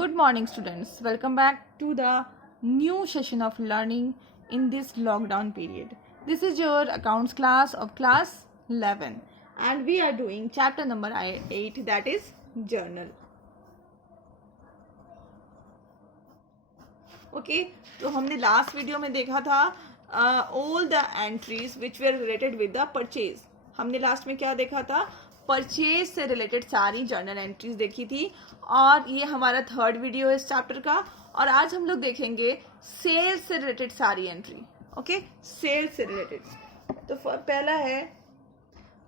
Good morning, students. Welcome back to the new session of learning in this lockdown period. This is your accounts class of class 11, and we are doing chapter number 8, that is journal. Okay, तो हमने last video में देखा था all the entries which were related with the purchase. हमने last में क्या देखा था? परचेज से रिलेटेड सारी जर्नल एंट्रीज देखी थी, और ये हमारा थर्ड वीडियो है इस चैप्टर का। और आज हम लोग देखेंगे सेल्स से रिलेटेड सारी एंट्री। ओके, सेल्स से रिलेटेड। तो पहला है,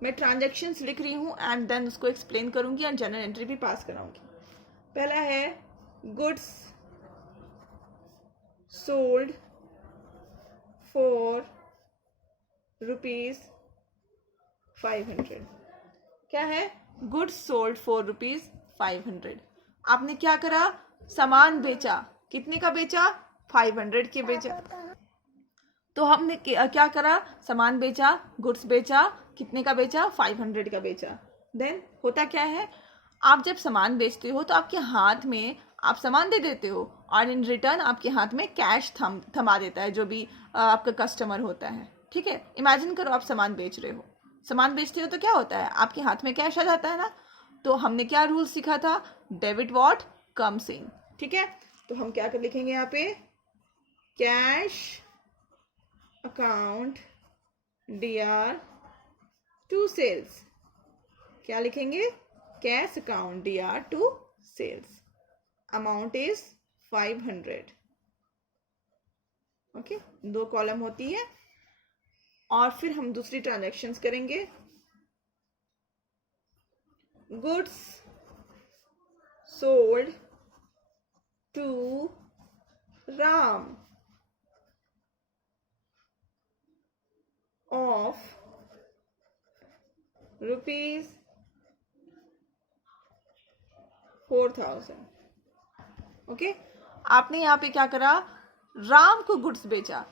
मैं ट्रांजैक्शंस लिख रही हूँ एंड देन उसको एक्सप्लेन करूंगी एंड जर्नल एंट्री भी पास कराऊंगी। पहला है गुड्स सोल्ड फॉर ₹500। क्या है? Goods sold for ₹500। आपने क्या करा? सामान बेचा। कितने का बेचा? 500 के बेचा। तो हमने क्या करा? सामान बेचा, गुड्स बेचा। कितने का बेचा? 500 का बेचा। देन होता क्या है, आप जब सामान बेचते हो तो आपके हाथ में आप सामान दे देते हो और इन रिटर्न आपके हाथ में कैश थमा देता है जो भी आपका कस्टमर होता है। ठीक है, इमेजिन करो आप सामान बेच रहे हो। सामान बेचते हो तो क्या होता है, आपके हाथ में कैश आ जाता है ना। तो हमने क्या रूल सीखा था? Debit what comes in. ठीक है, तो हम क्या कर लिखेंगे यहाँ पे? Cash account DR to sales. क्या लिखेंगे? Cash account DR to sales. Amount is 500। Okay, 2 column होती है। और फिर हम दूसरी ट्रांजैक्शंस करेंगे। Goods sold to Ram of ₹4,000। Okay, आपने यहाँ पे क्या करा? राम को गुड्स बेचा।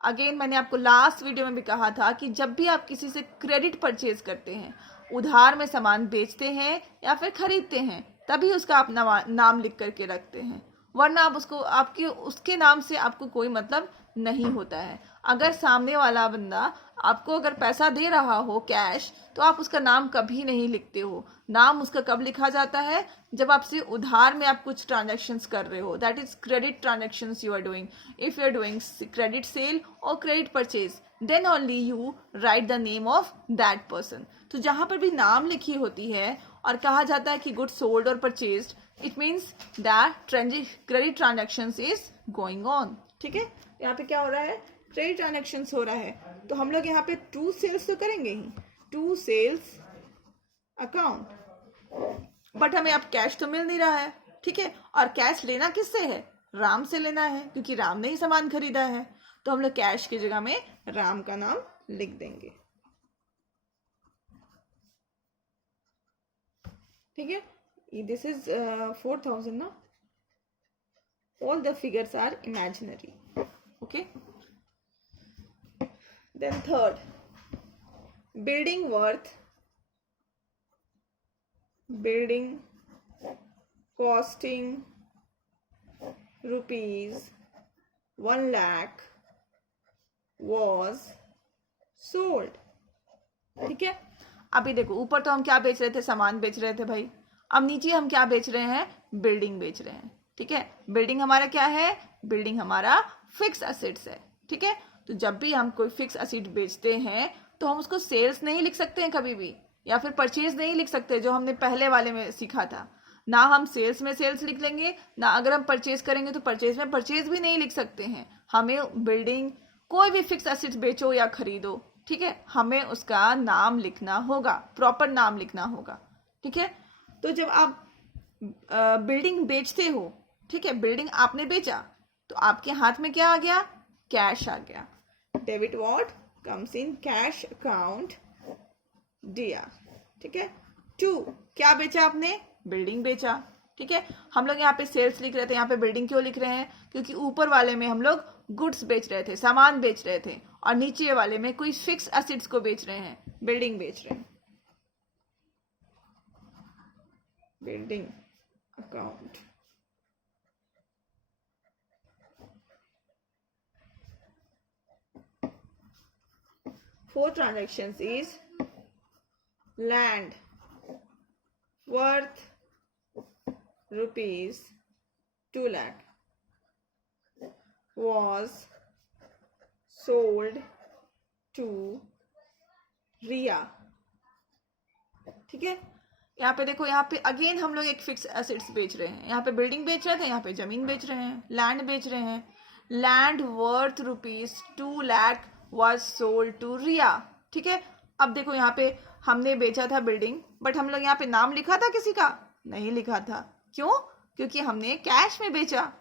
अगेन मैंने आपको लास्ट वीडियो में भी कहा था कि जब भी आप किसी से क्रेडिट परचेज करते हैं, उधार में सामान बेचते हैं या फिर खरीदते हैं, तभी उसका आप नाम लिख करके रखते हैं, वरना आप उसके नाम से आपको कोई मतलब नहीं होता है। अगर सामने वाला बंदा आपको अगर पैसा दे रहा हो कैश, तो आप उसका नाम कभी नहीं लिखते हो। नाम उसका कब लिखा जाता है? जब आपसे उधार में आप कुछ ट्रांजैक्शंस कर रहे हो, that is credit transactions you are doing. If you are doing credit sale और credit purchase, then only you write the name of that person. तो जहां पर भी नाम लिखी होती है और कहा जाता है कि गुड सोल्ड और purchased, it means that credit transactions is going on. ठीक है, यहाँ पे क्या हो रहा है? क्रेडिट ट्रांजैक्शंस हो रहा है। तो हम लोग यहाँ पे टू सेल्स तो करेंगे ही, टू सेल्स अकाउंट, बट हमें अब कैश तो मिल नहीं रहा है। ठीक है, और कैश लेना किससे है? राम से लेना है, क्योंकि राम ने ही सामान खरीदा है। तो हम लोग कैश की जगह में राम का नाम लिख देंगे। ठीक है, दिस इज 4,000 ना। All the figures are imaginary. Okay, then third, building worth, building costing ₹1 lakh was sold। ठीक है, अभी देखो, ऊपर तो हम क्या बेच रहे थे? सामान बेच रहे थे भाई। अब नीचे हम क्या बेच रहे हैं? बिल्डिंग बेच रहे हैं। ठीक है, बिल्डिंग हमारा क्या है? बिल्डिंग हमारा फिक्स एसेट्स है। ठीक है, तो जब भी हम कोई फिक्स एसेट बेचते हैं तो हम उसको सेल्स नहीं लिख सकते हैं कभी भी, या फिर परचेज नहीं लिख सकते, जो हमने पहले वाले में सीखा था। ना हम सेल्स में सेल्स लिख लेंगे, ना अगर हम परचेज करेंगे तो परचेज में परचेज भी नहीं लिख सकते हैं। हमें बिल्डिंग, कोई भी फिक्स एसेट्स बेचो या खरीदो, ठीक है, हमें उसका नाम लिखना होगा, प्रॉपर नाम लिखना होगा। ठीक है, तो जब आप बिल्डिंग बेचते हो, ठीक है, बिल्डिंग आपने बेचा, तो आपके हाथ में क्या आ गया? कैश आ गया। Debit what comes in cash account DR। ठीक है, टू, क्या बेचा आपने? बिल्डिंग बेचा। ठीक है, हम लोग यहाँ पे सेल्स लिख रहे थे, यहाँ पे बिल्डिंग क्यों लिख रहे हैं? क्योंकि ऊपर वाले में हम लोग गुड्स बेच रहे थे, सामान बेच रहे थे, और नीचे वाले में कोई फिक्स एसेट्स को बेच रहे हैं, बिल्डिंग बेच रहे हैं। Building account 4 transactions is land worth rupees 2 lakh was sold to रिया. ठीक है, यहाँ पे देखो, यहाँ पे अगेन हम लोग एक फिक्स एसेट्स बेच रहे हैं. यहाँ पे बिल्डिंग बेच रहे थे, यहाँ पे जमीन बेच रहे हैं, लैंड बेच रहे हैं. Land worth rupees 2 lakh was sold to Riya. ठीक है, अब देखो यहाँ पे हमने बेचा था बिल्डिंग, बट हम लोग यहाँ पे नाम लिखा था किसी का? नहीं लिखा था. क्यों? क्योंकि हमने कैश में बेचा.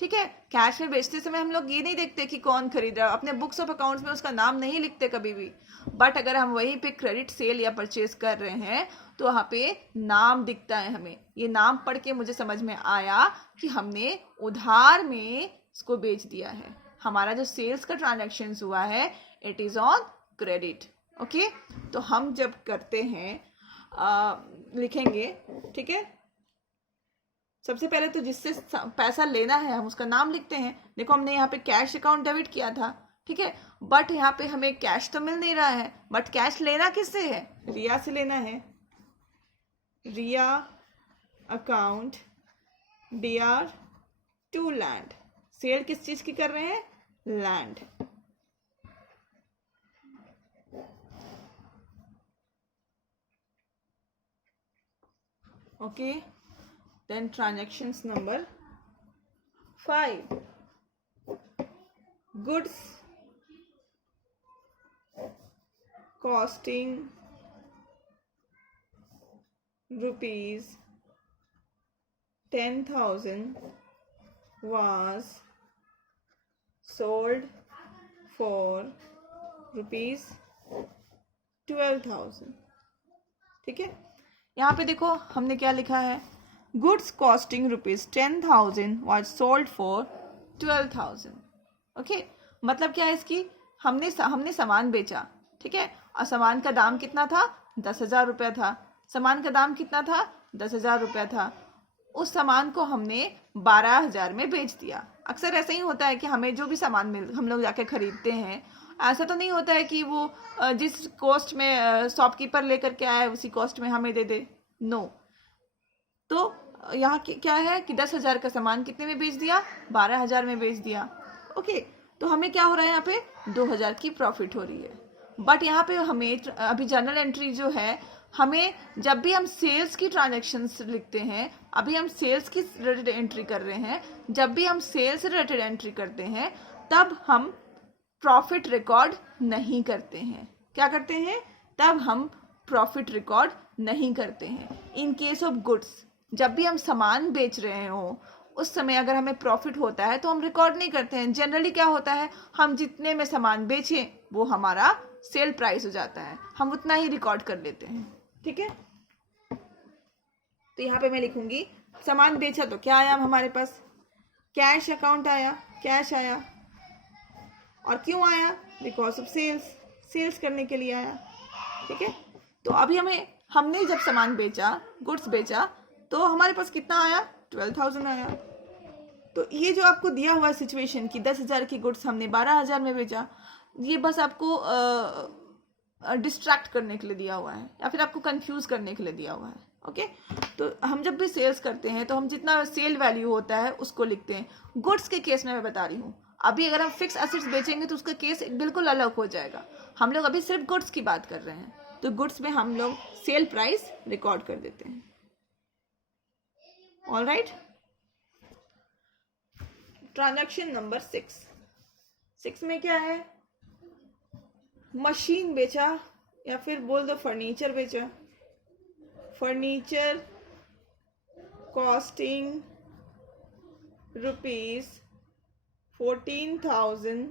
ठीक है, कैश में बेचते समय हम लोग ये नहीं देखते कि कौन खरीद रहा है, अपने बुक्स ऑफ अकाउंट्स में उसका नाम नहीं लिखते कभी भी. बट अगर हम वहीं पे क्रेडिट सेल या परचेज कर रहे हैं तो वहाँ पे नाम दिखता है हमें. ये नाम पढ़ के मुझे समझ में आया कि हमने उधार में इसको बेच दिया है. हमारा जो सेल्स का ट्रांजैक्शन हुआ है it is on credit. Okay, तो हम जब करते हैं लिखेंगे. ठीक है, सबसे पहले तो जिससे पैसा लेना है हम उसका नाम लिखते हैं. देखो हमने यहाँ पे कैश अकाउंट डेबिट किया था. ठीक है, बट यहाँ पे हमें कैश तो मिल नहीं रहा है, बट कैश लेना किससे है? रिया से लेना है. Riya account DR to land. Sale किस चीज की कर रहे हैं? Land. Okay, then transactions number 5, goods costing rupees 10,000 was sold for rupees 12,000. ठीक है, यहाँ पे देखो हमने क्या लिखा है? Goods costing rupees 10,000 was sold for 12,000. Okay, मतलब क्या है इसकी? हमने सामान बेचा. ठीक है, और सामान का दाम कितना था? 10,000 रुपया था. सामान का दाम कितना था? 10,000 रुपया था. उस सामान को हमने 12,000 में बेच दिया. अक्सर ऐसा ही होता है कि हमें जो भी सामान हम लोग जाके खरीदते हैं, ऐसा तो नहीं होता है कि वो जिस कॉस्ट में शॉपकीपर लेकर के आए उसी कॉस्ट में हमें दे दे. नो. तो यहाँ क्या है कि 10,000 का सामान कितने में बेच दिया? 12,000 में बेच दिया. ओके, तो हमें क्या हो रहा है? यहाँ पे 2,000 की प्रॉफिट हो रही है. बट यहाँ पे हमें अभी जर्नल एंट्री जो है, हमें जब भी हम सेल्स की ट्रांजैक्शंस लिखते हैं, अभी हम सेल्स की रिलेटेड एंट्री कर रहे हैं, जब भी हम सेल्स से रिलेटेड एंट्री करते हैं तब हम प्रॉफिट रिकॉर्ड नहीं करते हैं. क्या करते हैं? तब हम प्रॉफिट रिकॉर्ड नहीं करते हैं. इन केस ऑफ गुड्स, जब भी हम सामान बेच रहे हो उस समय अगर हमें प्रॉफिट होता है तो हम रिकॉर्ड नहीं करते हैं. जनरली क्या होता है, हम जितने में सामान बेचें वो हमारा सेल प्राइस हो जाता है, हम उतना ही रिकॉर्ड कर लेते हैं. ठीक है, तो यहाँ पे मैं लिखूंगी सामान बेचा तो क्या आया हमारे पास? कैश अकाउंट आया, कैश आया. और क्यों आया? Because of sales. सेल्स करने के लिए आया. ठीक है, तो अभी हमने जब सामान बेचा, गुड्स बेचा, तो हमारे पास कितना आया? 12,000 आया. तो ये जो आपको दिया हुआ सिचुएशन कि 10,000 की गुड्स हमने 12,000 में बेचा, ये बस आपको डिस्ट्रैक्ट करने के लिए दिया हुआ है या फिर आपको कंफ्यूज करने के लिए दिया हुआ है. ओके, तो हम जब भी सेल्स करते हैं तो हम जितना सेल वैल्यू होता है उसको लिखते हैं. गुड्स के केस में मैं बता रही हूँ, अभी अगर हम फिक्स एसेट्स बेचेंगे तो उसका केस बिल्कुल अलग हो जाएगा. हम लोग अभी सिर्फ गुड्स की बात कर रहे हैं, तो गुड्स में हम लोग सेल प्राइस रिकॉर्ड कर देते हैं. ऑल राइट, ट्रांजैक्शन नंबर 6 में क्या है? मशीन बेचा या फिर बोल दो फर्नीचर बेचा. Furniture costing rupees 14,000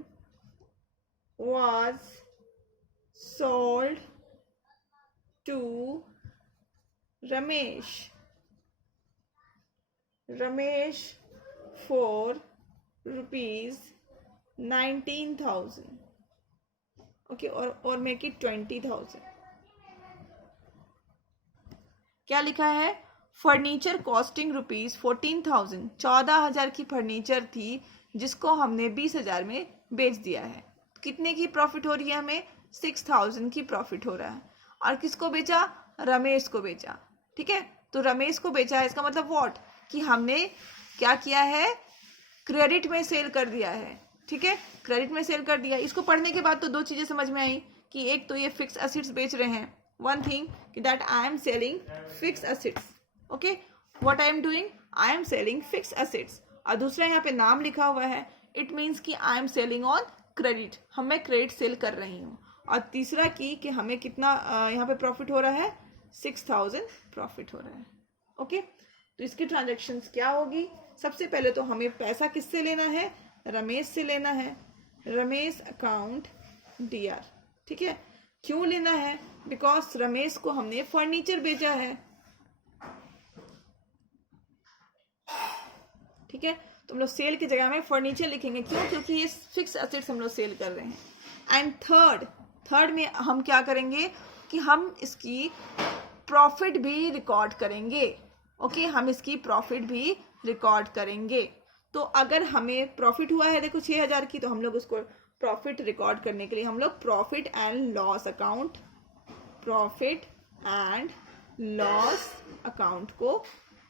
was sold to Ramesh for rupees 19,000. Okay, और मेक इट 20,000. क्या लिखा है? Furniture costing rupees 14,000. 14,000 की फर्नीचर थी जिसको हमने 20,000 में बेच दिया है. कितने की प्रॉफिट हो रही है हमें? 6000 की प्रॉफिट हो रहा है। और किसको बेचा? रमेश को बेचा। ठीक है, तो रमेश को बेचा है, इसका मतलब व्हाट कि हमने क्या किया है, क्रेडिट में सेल कर दिया है। ठीक है, क्रेडिट में सेल कर दिया। इसको पढ़ने के बाद तो दो चीजें समझ में आई कि एक तो ये फिक्स एसेट्स बेच रहे हैं, वन थिंग कि that I am selling fix assets. Okay, what I am doing, I am selling fix assets. और दूसरा यहाँ पे नाम लिखा हुआ है, इट मीन्स कि I am selling on credit, मैं क्रेडिट सेल कर रही हूँ। और तीसरा कि हमें कितना यहाँ पे प्रॉफिट हो रहा है, 6000 प्रॉफिट हो रहा है। ओके, तो इसकी ट्रांजेक्शन्स क्या होगी? सबसे पहले तो हमें पैसा किससे लेना है, रमेश से लेना है, रमेश अकाउंट DR। ठीक है, क्यों लेना है? बिकॉज रमेश को हमने फर्नीचर बेचा है। ठीक है, तो हम लोग सेल की जगह में फर्नीचर लिखेंगे, क्यों? क्योंकि ये फिक्स एसेट्स हम लोग सेल कर रहे हैं। एंड थर्ड में हम क्या करेंगे कि हम इसकी प्रॉफिट भी रिकॉर्ड करेंगे। ओके, हम इसकी प्रॉफिट भी रिकॉर्ड करेंगे। तो अगर हमें प्रॉफिट हुआ है देखो 6000 की, तो हम लोग उसको प्रॉफिट रिकॉर्ड करने के लिए हम लोग प्रॉफिट एंड लॉस अकाउंट को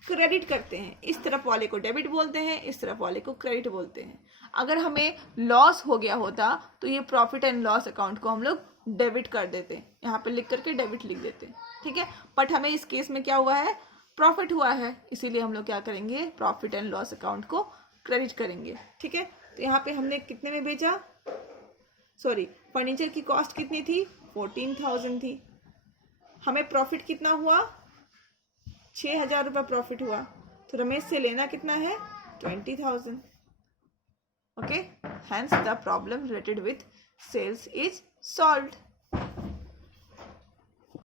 क्रेडिट करते हैं। इस तरफ वाले को डेबिट बोलते हैं, इस तरफ वाले को क्रेडिट बोलते हैं। अगर हमें लॉस हो गया होता तो ये प्रॉफिट एंड लॉस अकाउंट को हम लोग डेबिट कर देते, यहाँ पे लिख करके डेबिट लिख देते। ठीक है, बट हमें इस केस में क्या हुआ है, प्रॉफिट हुआ है, इसीलिए हम लोग क्या करेंगे, प्रॉफिट एंड लॉस अकाउंट को क्रेडिट करेंगे। ठीक है, तो यहाँ पे हमने कितने में बेचा, फर्नीचर की कॉस्ट कितनी थी, 14000 थी। हमें प्रॉफिट कितना हुआ, 6000 रुपये प्रॉफिट हुआ। तो रमेश से लेना कितना है, 20000। Okay, hence the problem related with sales is solved.